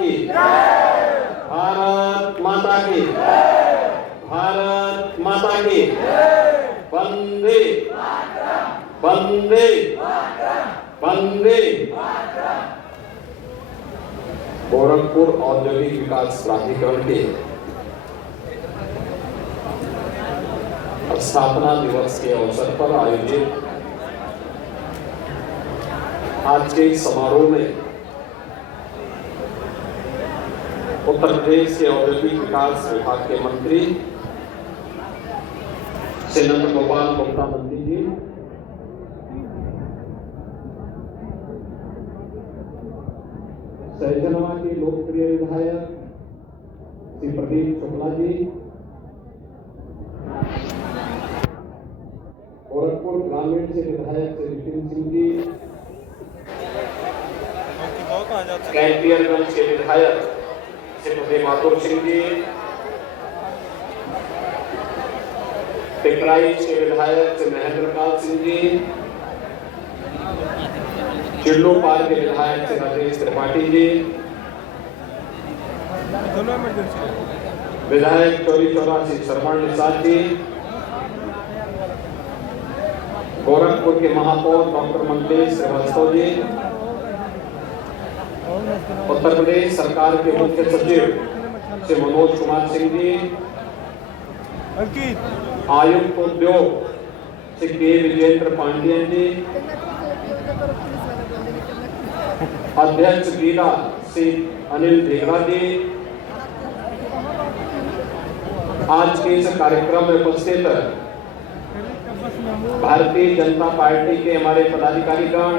की, भारत माता की, भारत माता की, वंदे वंदे वंदे। गोरखपुर औद्योगिक विकास प्राधिकरण के स्थापना दिवस के अवसर पर आयोजित आज के समारोह में उत्तर प्रदेश के औद्योगिक विकास विभाग के मंत्री श्री नंद गोपाल गुप्ता नंदी जी, सहजनवा के लोकप्रिय विधायक श्री प्रदीप शुक्ला जी, गोरखपुर ग्रामीण से विधायक श्री नितिन सिंह जी, कैंपियरगंज के विधायक श्री माधुर सिंह जी, पिपराइच के विधायक श्री महेंद्रपाल सिंह जी, चिल्लूपाल के विधायक श्री राजेश त्रिपाठी जी, विधायक चौरी चौरा श्री श्रवण निषाद जी, गोरखपुर के महापौर डॉक्टर मंगलेश श्रीवास्तव जी, उत्तर प्रदेश सरकार के मुख्य सचिव श्री मनोज कुमार सिंह जी, आयुक्त उद्योग श्री के विजेंद्र पांडियन जी, अध्यक्ष गीला श्री अनिल देगड़ा जी, आज के इस कार्यक्रम में उपस्थित भारतीय जनता पार्टी के हमारे पदाधिकारीगण,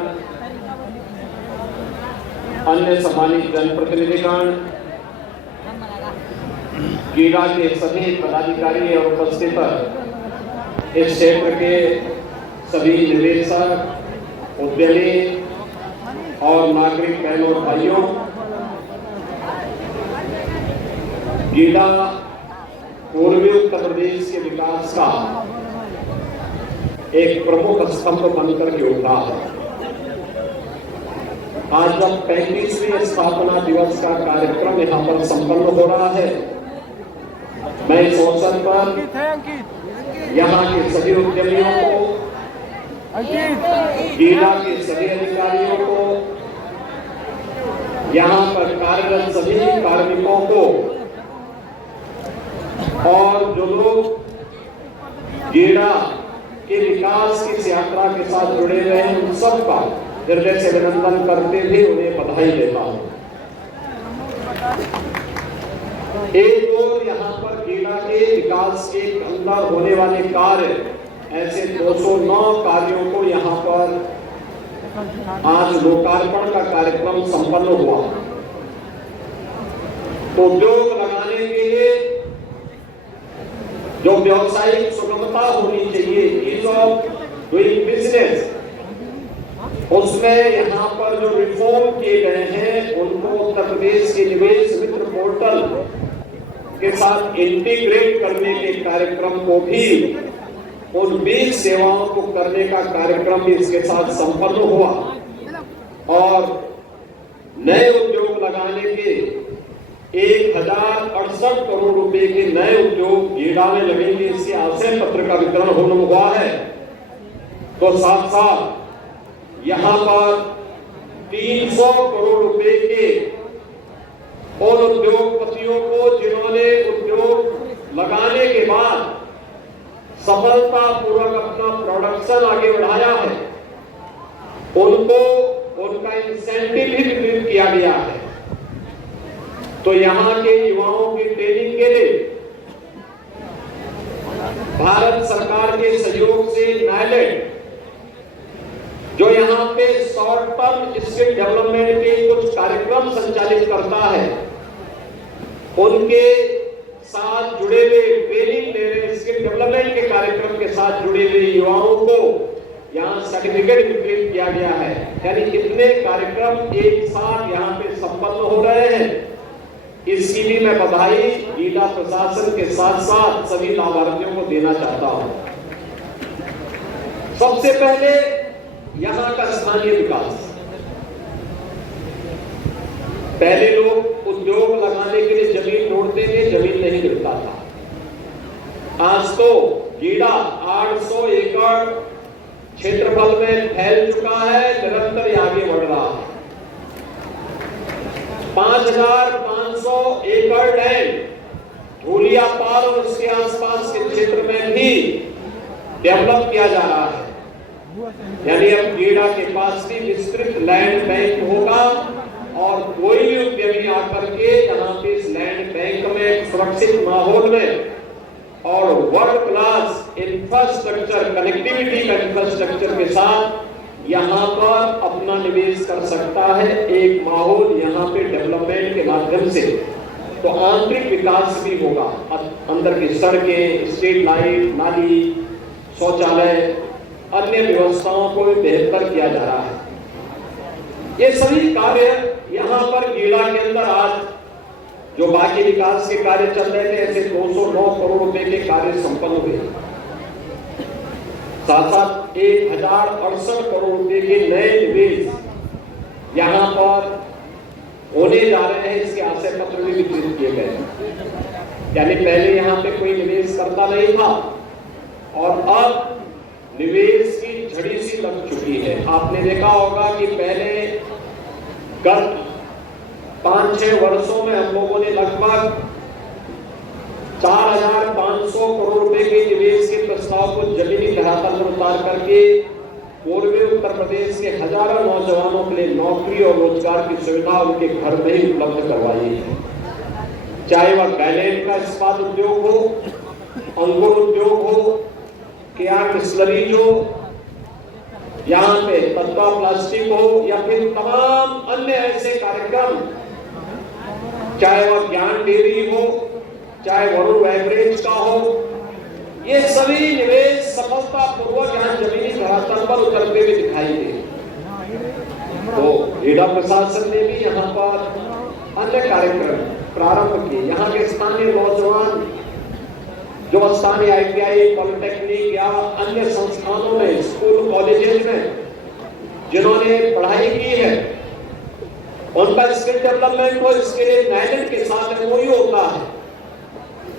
अन्य सम्मानित जनप्रतिनिधिगण, गीला के सभी पदाधिकारी और उपस्थित इस क्षेत्र के सभी निवेशक, उद्यमी और नागरिक बहनों और भाइयों, गीला पूर्वी उत्तर प्रदेश के विकास का एक प्रमुख स्तंभ बनकर के उठा है। आज जब 35वें स्थापना दिवस का कार्यक्रम यहाँ पर संपन्न हो रहा है, मैं इस अवसर पर यहाँ के सभी उद्यमियों को, गीला के सभी अधिकारियों को, यहाँ पर कार्यरत सभी कार्मिकों को और जो लोग गीला के विकास की इस यात्रा के साथ जुड़े हुए हैं, उन सबका हृदय से अभिनंदन करते हुए उन्हें बधाई देता हूं। एक और यहाँ पर गीला के विकास के अंदर होने वाले कार्य, ऐसे 209 कार्यों को यहाँ पर आज लोकार्पण का कार्यक्रम संपन्न हुआ। तो उद्योग लगाने के लिए जो व्यवसायिक सुगमता होनी चाहिए, ईज ऑफ डूइंग बिजनेस, उसमें यहाँ पर जो रिफॉर्म किए गए हैं उनको उत्तर प्रदेश के निवेश मित्र पोर्टल के साथ इंटीग्रेट करने के कार्यक्रम को भी, उन 20 सेवाओं को करने का कार्यक्रम भी इसके साथ संपन्न हुआ और नए उद्योग लगाने के 1068 करोड़ रुपए के नए उद्योग गीला में लगेंगे, इसके आशय पत्र का वितरण होने हुआ है। तो साथ साथ यहाँ पर 300 करोड़ रुपए के उन उद्योगपतियों को जिन्होंने उद्योग लगाने के बाद सफलतापूर्वक अपना प्रोडक्शन आगे बढ़ाया है, उनको उनका इंसेंटिव भी वितरित किया गया है। तो यहाँ के युवाओं की ट्रेनिंग के लिए भारत सरकार के सहयोग से नायलेट, जो यहाँ पे शॉर्ट टर्म स्किल डेवलपमेंट के कुछ कार्यक्रम संचालित करता है, उनके साथ जुड़े हुए ट्रेनिंग दे रहे स्किल डेवलपमेंट के कार्यक्रम के साथ जुड़े हुए युवाओं को यहाँ सर्टिफिकेट वितरित किया गया है। यानी कितने कार्यक्रम एक साथ यहाँ पे संपन्न हो रहे हैं, इसकी भी मैं बधाई गीला प्रशासन के साथ साथ सभी लाभार्थियों को देना चाहता हूं। सबसे पहले यहाँ का स्थानीय विकास। पहले लोग उद्योग लगाने के लिए जमीन ढूंढते थे, जमीन नहीं मिलता था। आज तो गीड़ा 800 एकड़ क्षेत्रफल में फैल चुका है, निरंतर आगे बढ़ रहा है। 5500 एकड़ लैंड धूलियापाल और उसके आसपास के क्षेत्र में भी डेवलप किया जा रहा है। यानी अब गीड़ा के पास भी विस्तृत लैंड बैंक होगा और कोई भी उद्यमी आकर के यहाँ पे इस लैंड बैंक में सुरक्षित माहौल में और वर्ल्ड क्लास इंफ्रास्ट्रक्चर, कनेक्टिविटी का इंफ्रास्ट्रक्चर के साथ यहाँ पर अपना निवेश कर सकता है। एक माहौल यहाँ पे डेवलपमेंट के माध्यम से तो आंतरिक विकास भी होगा। अंदर की सड़कें, स्ट्रीट लाइट, नाली, शौचालय, अन्य व्यवस्थाओं को भी बेहतर किया जा रहा है। ये सभी कार्य यहाँ पर गीड़ा के अंदर आज जो बाकी विकास के कार्य चल रहे थे, ऐसे 209 करोड़ रुपए के कार्य संपन्न हुए। साथ साथ 1068 करोड़ रुपए के नए निवेश यहाँ पर होने जा रहे हैं। इसके आशय पत्र भी वितरित किए गए। यानी पहले यहाँ पे कोई निवेश करता नहीं था और अब निवेश की झड़ी सी लग चुकी है। आपने देखा होगा कि पहले गत 5-6 वर्षों में हम लोगों ने लगभग 4500 करोड़ रुपए के निवेश के प्रस्ताव को जमीनी धरातल पर उतार करके पूर्वी उत्तर प्रदेश के हजारों नौजवानों के लिए नौकरी और रोजगार की सुविधा उनके घर में ही उपलब्ध करवाई है। चाहे वह गायलेंड का इस्पात उद्योग हो, अंगूर उद्योग हो, केआर डिस्टिलरीज हो, यहाँ पे तत्वा प्लास्टिक हो या फिर तमाम अन्य ऐसे कार्यक्रम, चाहे वह ज्ञान डेयरी हो, चाहे वरुण बेवरेज का हो, ये सभी निवेश सफलतापूर्वक यहाँ जमीनी धरातल पर उतरते हुए दिखाई दे। तो गीड़ा प्रशासन ने भी यहाँ पर अन्य कार्यक्रम प्रारंभ किए। यहाँ के स्थानीय नौजवान जो स्थानीय ITI, पॉलिटेक्निक या अन्य संस्थानों में, स्कूल कॉलेजेस में जिन्होंने पढ़ाई की है, उनका स्किल डेवलपमेंट हो, इसके लिए नायलेट के साथ MOU होता है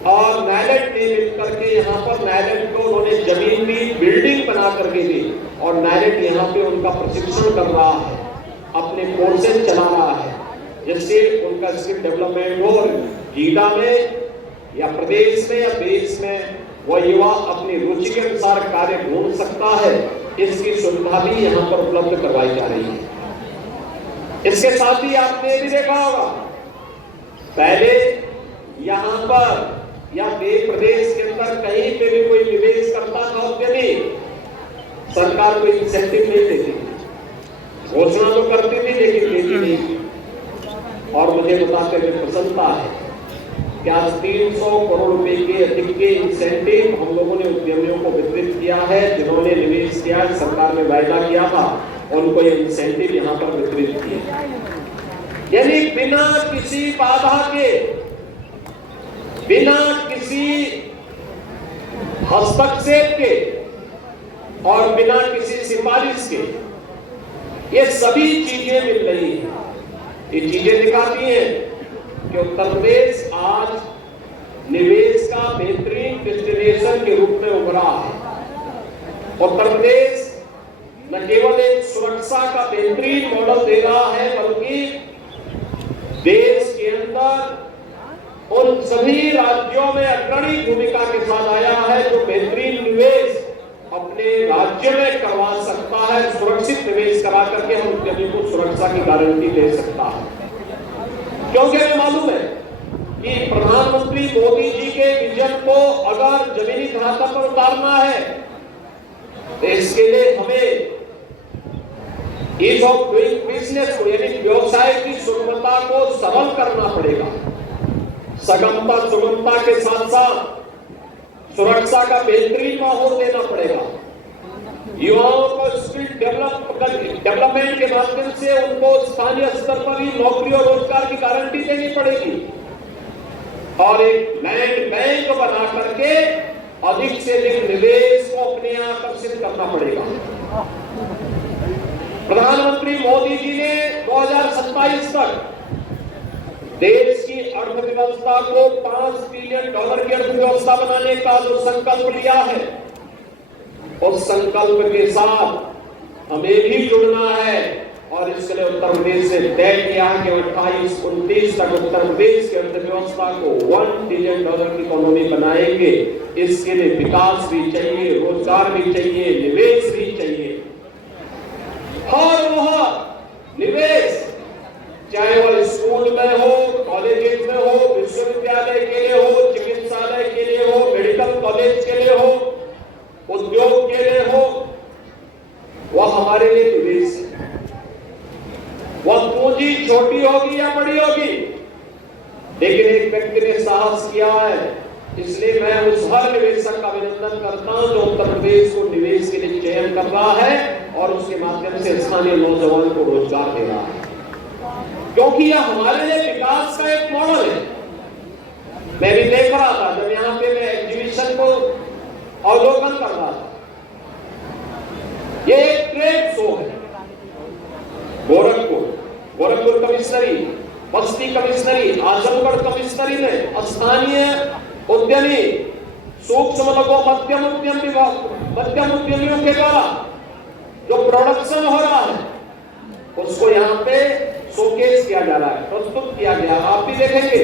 और नायलेट ने मिलकर के यहाँ पर नायलेट को उन्होंने जमीन की बिल्डिंग बना करके दी और नायलेट यहाँ पे उनका प्रशिक्षण कर रहा है, अपने कोर्सेज चला रहा है, जिससे उनका स्किल डेवलपमेंट हो। गीड़ा में या प्रदेश में या देश में वह युवा अपनी रुचि के अनुसार कार्य ढूंढ सकता है, इसकी सुविधा भी यहाँ पर उपलब्ध करवाई जा रही है। इसके साथ ही आपने भी देखा होगा, पहले यहाँ पर या प्रदेश के अंदर कहीं पे भी कोई निवेश करता था उद्यमी, सरकार कोई इंसेंटिव नहीं देती, घोषणा तो करती थी लेकिन देती नहीं। और मुझे बताते हुए प्रसन्नता है कि आज 300 करोड़ रुपए के अधिक के इंसेंटिव हम लोगों ने उद्यमियों को वितरित किया है। जिन्होंने निवेश किया, सरकार ने वायदा किया था, उनको ये इंसेंटिव यहाँ पर वितरित किए। यानी बिना किसी बाधा के, बिना किसी हस्तक्षेप के और बिना किसी सिफारिश के ये सभी चीजें मिल रही हैं। ये चीजें दिखाती हैं कि उत्तर प्रदेश आज निवेश का बेहतरीन डेस्टिनेशन के रूप में उभरा है। उत्तर प्रदेश न केवल एक सुरक्षा का बेहतरीन मॉडल दे रहा है, बल्कि देश के अंदर उन सभी राज्यों में अग्रणी भूमिका के साथ आया है जो बेहतरीन निवेश अपने राज्य में करवा सकता है, सुरक्षित निवेश करा करके हम उद्यमी को सुरक्षा की गारंटी दे सकता है। क्योंकि हमें मालूम है कि प्रधानमंत्री मोदी जी के विजन को अगर जमीनी धरातल पर उतारना है तो इसके लिए हमें ईज ऑफ डूइंग बिजनेस को, यानी व्यवसाय की सुगमता को सरल करना पड़ेगा। सगमता सुगमता के साथ साथ सुरक्षा का बेहतरीन माहौल देना पड़ेगा। युवाओं को स्किल डेवलपमेंट के माध्यम से उनको स्थानीय स्तर पर ही नौकरी और रोजगार की गारंटी देनी पड़ेगी और एक लैंड बैंक बना करके अधिक से अधिक निवेश को अपने यहाँ आकर्षित करना पड़ेगा। प्रधानमंत्री मोदी जी ने 2027 तक देश की अर्थव्यवस्था को $5 ट्रिलियन की अर्थव्यवस्था बनाने का जो संकल्प लिया है, उस संकल्प के साथ हमें भी जुड़ना है। और इसके लिए उत्तर प्रदेश ने तय किया है कि 28-29 तक उत्तर प्रदेश की अर्थव्यवस्था को $1 ट्रिलियन की इकोनॉमी बनाएंगे। इसके लिए विकास भी चाहिए, रोजगार भी चाहिए, निवेश भी चाहिए। और वह निवेश चाहे वह स्कूल में हो, कॉलेज में हो, विश्वविद्यालय के लिए हो, चिकित्सालय के लिए हो, मेडिकल कॉलेज के लिए हो, उद्योग के लिए हो, वह हमारे लिए निवेश है। वह पूंजी छोटी होगी या बड़ी होगी, लेकिन एक व्यक्ति ने साहस किया है, इसलिए मैं उस हर निवेशक का अभिनंदन करता हूं जो उत्तर प्रदेश को निवेश के लिए चयन कर रहा है और उसके माध्यम से स्थानीय नौजवान को रोजगार दे रहा है, क्योंकि यह हमारे लिए विकास का एक मॉडल है। मैं भी देख रहा था जब यहाँ पे मैं एग्जीबिशन को अवलोकन कर रहा था, ये एक ट्रेड शो है। गोरखपुर कमिश्नरी, बस्ती कमिश्नरी, आजमगढ़ कमिश्नरी में स्थानीय उद्यमी, सूक्ष्म लघु मध्यम उद्यमियों के द्वारा जो प्रोडक्शन हो रहा है उसको यहाँ पे शोकेस किया जा रहा है, प्रस्तुत किया गया। आप भी देखेंगे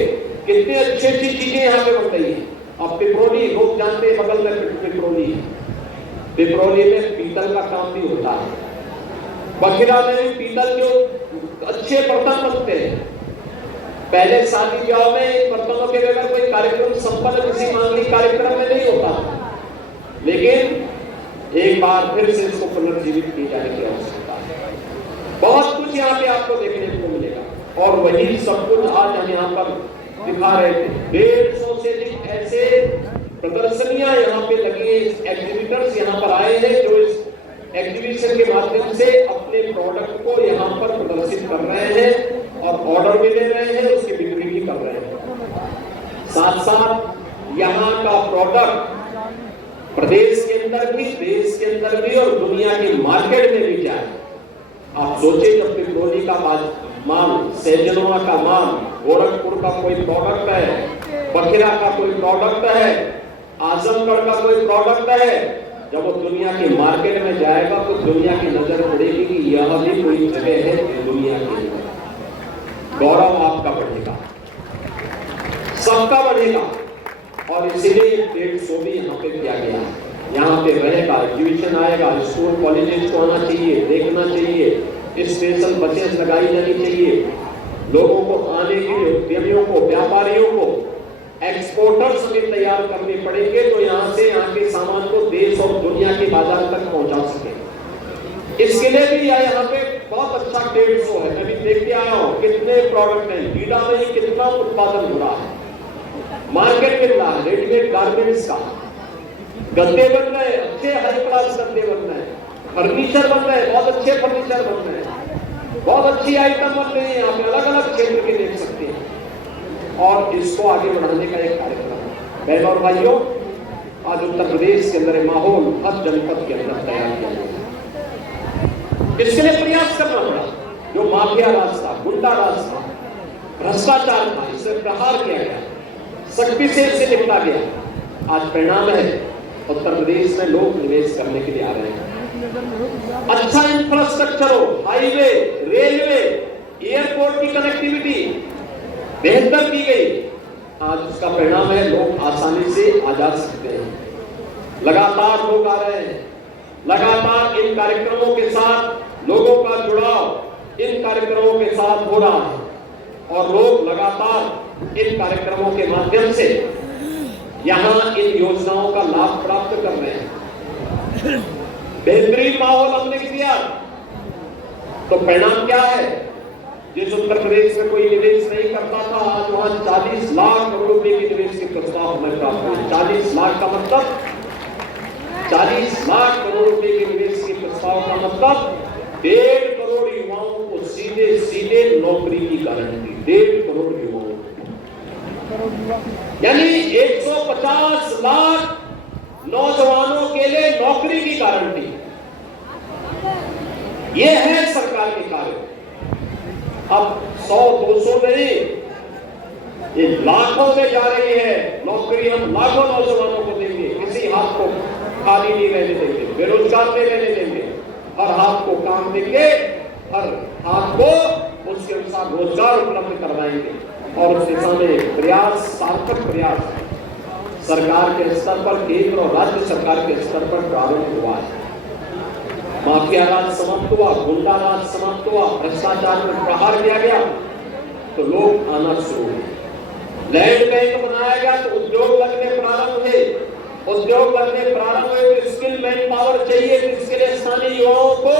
कितनी अच्छी अच्छी चीजें यहाँ पे बन रही है। अब पिपरोली, लोग जानते हैं बगल में पिपरोली है, पिपरोली में पीतल का काम भी होता है। बखिरा में भी पीतल के अच्छे बर्तन बनते हैं। पहले शादी ब्याह में बर्तनों के बगैर कोई कार्यक्रम संपन्न किसी मांगलिक कार्यक्रम में नहीं होता, लेकिन एक बार फिर से इसको पुनर्जीवित किए जाने की आवश्यकता है। बहुत कुछ यहाँ पे आपको देखने को मिलेगा और वही सब कुछ आज हम यहाँ पर दिखा रहे थे। 150 से अधिक ऐसे प्रदर्शनियां यहाँ पे लगी हैं, एग्जीबिटर्स यहाँ पर आए हैं जो इस एग्जीबिशन के माध्यम से अपने प्रोडक्ट को यहाँ पर प्रदर्शित कर रहे हैं और ऑर्डर भी ले रहे हैं, उसकी बिक्री भी कर रहे हैं। साथ साथ यहाँ का प्रोडक्ट प्रदेश के अंदर भी, देश के अंदर भी और दुनिया की मार्केट में भी जाए। आप सोचे जब पिपरोली का माल, सैजनवा का माल, गोरखपुर का कोई प्रोडक्ट है, बखिरा का कोई प्रोडक्ट है, आजमगढ़ का कोई प्रोडक्ट है, जब वो दुनिया की मार्केट में जाएगा तो दुनिया की नजर पड़ेगी कि यह भी कोई जगह है दुनिया की। गौरव आपका बढ़ेगा, सबका बढ़ेगा और इसीलिए ट्रेड शो भी यहाँ पे किया गया है। यहाँ पे रहेगा, एग्जीबिशन आएगा, स्कूल कॉलेजेस को आना चाहिए, देखना चाहिए, स्पेशल बसेस लगाई जानी चाहिए, लोगों को आने के लिए, उद्यमियों को, व्यापारियों को, एक्सपोर्टर्स भी तैयार करने पड़ेंगे तो यहाँ से यहाँ के सामान को देश और दुनिया के बाजार तक पहुंचा सके। इसके लिए भी यहाँ पे बहुत अच्छा ट्रेड शो है। मैं भी देख के आया हूँ कितने प्रोडक्ट हैं, बीड़ा में ही कितना उत्पादन हो रहा है, मार्केट मिल रहा है, रेडीमेड गारमेंट्स का, गद्दे बन रहे हैं, अच्छे हाई क्लास गद्दे बन रहे हैं, फर्नीचर बन रहे हैं, बहुत अच्छे फर्नीचर बन रहे हैं, बहुत अच्छी आइटम बन रही है। यहाँ पे अलग अलग क्षेत्र के देख सकते हैं और इसको आगे बढ़ाने का एक कार्यक्रम है। बहनों और भाइयों, आज उत्तर प्रदेश के अंदर माहौल हर जनपद के अंदर तैयार किया गया। इसके लिए प्रयास करना पड़ा। जो माफिया राज था, गुंडा राज था, भ्रष्टाचार था, इससे प्रहार किया गया, सख्ती से इससे निपटा गया। आज परिणाम है उत्तर प्रदेश में लोग निवेश करने के लिए आ रहे हैं। अच्छा इंफ्रास्ट्रक्चर हो, हाईवे, रेलवे, एयरपोर्ट की कनेक्टिविटी बेहतर की गई, आज उसका परिणाम है लोग आसानी से आ जा सकते हैं। लगातार लोग आ रहे हैं, लगातार इन कार्यक्रमों के साथ लोगों का जुड़ाव इन कार्यक्रमों के साथ हो रहा है और लोग लगातार इन कार्यक्रमों के माध्यम से यहाँ इन योजनाओं का लाभ प्राप्त कर रहे हैं। बेहतरीन माहौल हमने दिया तो परिणाम क्या है? जिस उत्तर प्रदेश में कोई निवेश नहीं करता था, आज वहां 40 लाख करोड़ रुपए के निवेश के प्रस्ताव हमें प्राप्त हुए। 40 लाख का मतलब 40 लाख करोड़ रुपए के निवेश के प्रस्ताव का मतलब 1.5 करोड़ युवाओं को सीधे सीधे नौकरी की गारंटी। 1.5 करोड़ युवाओं, यानी 150 लाख नौजवानों के लिए नौकरी की गारंटी। यह है सरकार के कार्य। अब 100-200 नहीं, ये लाखों में जा रही है नौकरी, हम लाखों नौजवानों को देंगे, किसी हाथ को खाली नहीं रहने देंगे, बेरोजगार नहीं रहने देंगे, हर हाथ को काम देंगे, हर हाथ को उसके अनुसार रोजगार उपलब्ध करवाएंगे। और उस दिशा में प्रयास, सार्थक प्रयास सरकार के स्तर पर, केंद्र और राज्य सरकार के स्तर पर प्रारंभ हुआ है। माफिया राज समाप्त हुआ, गुंडा राज समाप्त हुआ, भ्रष्टाचार पर प्रहार किया गया तो लोग आना शुरू हुए। लैंड बैंक बनाया गया तो उद्योग लगने प्रारंभ हुए, उद्योग लगने प्रारंभ हुए तो स्किल मैन पावर चाहिए, तो इसके लिए स्थानीय युवाओं को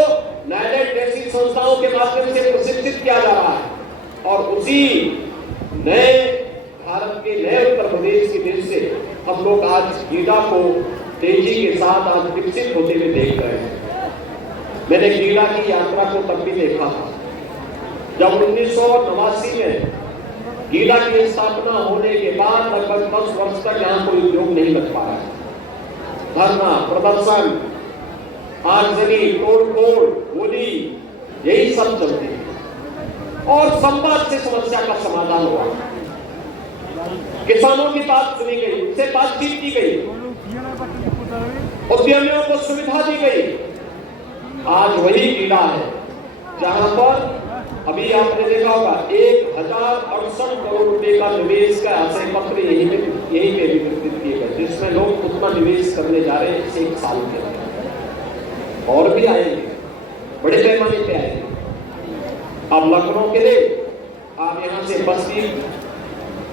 नायलेट जैसी संस्थाओं के माध्यम से प्रशिक्षित किया जा रहा है। और उसी नए भारत के नए उत्तर प्रदेश की देश से हम लोग आज गीडा को तेजी के साथ आज विकसित होते हुए देख रहे हैं। मैंने गीडा की यात्रा को तब भी देखा था जब 1989 में गीडा की स्थापना होने के बाद लगभग 10 वर्ष तक यहाँ कोई उद्योग नहीं लग पाया। धरना, प्रदर्शन, आगजनी, तोड़फोड़, गोली, यही सब चलते हैं और संवाद से समस्या का समाधान हुआ। किसानों की बात सुनी गई, उनसे बातचीत की गई, उद्यमियों को सुविधा दी गई। आज वही गीडा है जहां पर अभी आपने देखा होगा 1068 करोड़ रुपए का निवेश का आशय पत्र यही पे वितरित किए गए, जिसमें लोग उतना निवेश करने जा रहे हैं 1 साल के अंदर। और भी आएंगे, बड़े पैमाने पे आएंगे। अब लखनऊ के लिए आप यहाँ से बस्ती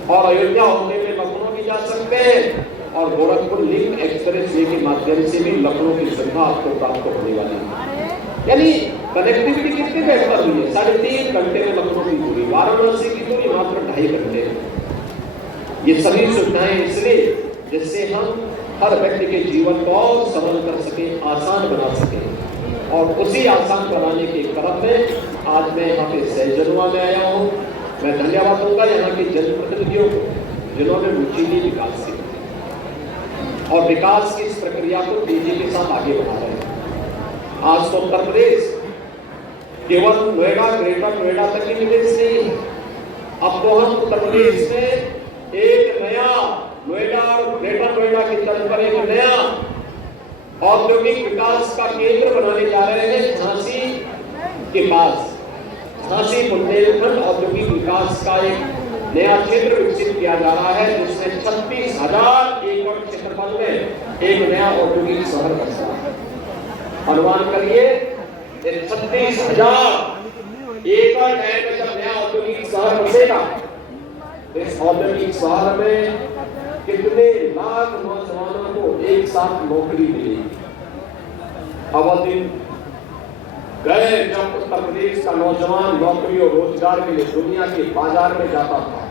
और अयोध्या होने में लखनऊ भी जा सकते हैं और गोरखपुर लिंक एक्सप्रेस वे के माध्यम से भी लखनऊ की सुविधा आपको प्राप्त होने वाली है। यानी कनेक्टिविटी कितनी बेहतर हुई है, 3.5 घंटे में लखनऊ की दूरी, वाराणसी की दूरी मात्र 2.5 घंटे। ये सभी सुविधाएं इसलिए जिससे हम हर व्यक्ति के जीवन को और सरल कर सके, आसान बना सके। और उसी आसान बनाने के क्रम में आज मैं यहाँ पे सहजनवा में आया हूँ। मैं धन्यवाद दूंगा यहाँ के जनप्रतिनिधियों को जिन्होंने रुचि ली विकास की और विकास की इस प्रक्रिया को तेजी के साथ आगे बढ़ा रहे हैं। आज तो उत्तर प्रदेश केवल नोएडा, ग्रेटर नोएडा तक ही निवेश नहीं है। अब तो हम उत्तर प्रदेश में एक नया नोएडा और ग्रेटर नोएडा की तर्ज पर एक नया औद्योगिक विकास का केंद्र बनाने जा रहे हैं। झांसी के पास झांसी बुंदेलखंड औद्योगिक विकास का एक नया क्षेत्र विकसित किया जा रहा है, जिसमें 36,000 एकड़ क्षेत्रफल में एक नया औद्योगिक शहर बन रहा है। अनुमान करिए 36,000 एकड़ में जब नया औद्योगिक शहर बसेगा, इस औद्योगिक शहर में कितने लाख नौजवानों को एक साथ नौकरी मिलेगी। अवधिन गए जब उत्तर प्रदेश का नौजवान नौकरी और रोजगार के लिए दुनिया के बाजार में जाता था,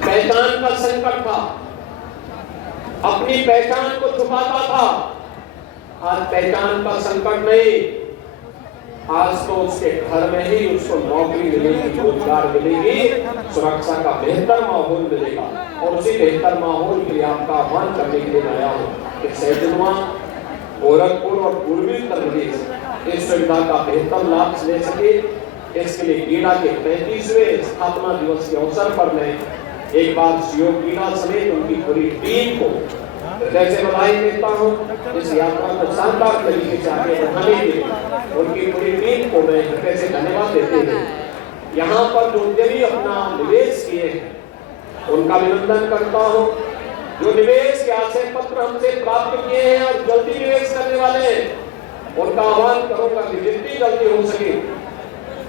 पहचान का संकट था, अपनी पहचान को छुपाता था। आज पहचान का संकट नहीं, आज तो उसके घर में ही उसको नौकरी मिलेगी, रोजगार मिलेगी, सुरक्षा का बेहतर माहौल मिलेगा। और उसी बेहतर माहौल के लिए आपका आह्वान करने के लिए आया हूँ कि सहजनवा, गोरखपुर और पूर्वी उत्तर प्रदेश इस सुविधा का बेहतर लाभ ले सके। इसके लिए गीडा के 35वें स्थापना दिवस के अवसर पर मैं एक बार सीओ गीडा समेत उनकी पूरी टीम को हृदय से बधाई देता हूँ। इस यात्रा को शानदार तरीके से आगे बढ़ाने के लिए उनकी पूरी टीम को मैं हृदय से धन्यवाद देते हुए यहाँ पर जो उद्यमी अपना निवेश किए हैं उनका अभिनंदन करता हूँ। जो निवेश के आशय पत्र हमसे प्राप्त किए हैं और जल्दी निवेश करने वाले हैं, उनका आह्वान करूंगा कि जितनी जल्दी हो सके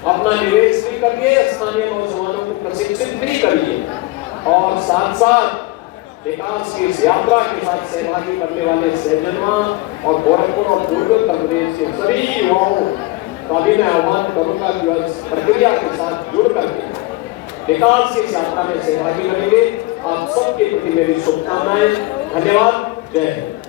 अपना निवेश भी करिए, स्थानीय नौजवानों को प्रशिक्षित भी करिए और साथ साथ विकास की इस यात्रा के साथ सहभागी करने वाले सहजनवा और गोरखपुर और पूर्वी उत्तर प्रदेश के सभी युवाओं का भी मैं आह्वान करूंगा कि वह इस प्रक्रिया के साथ जुड़ करके विकास की इस यात्रा में सहभागी बनेंगे। आप सबके प्रति मेरी शुभकामनाएं। धन्यवाद। जय हिंद।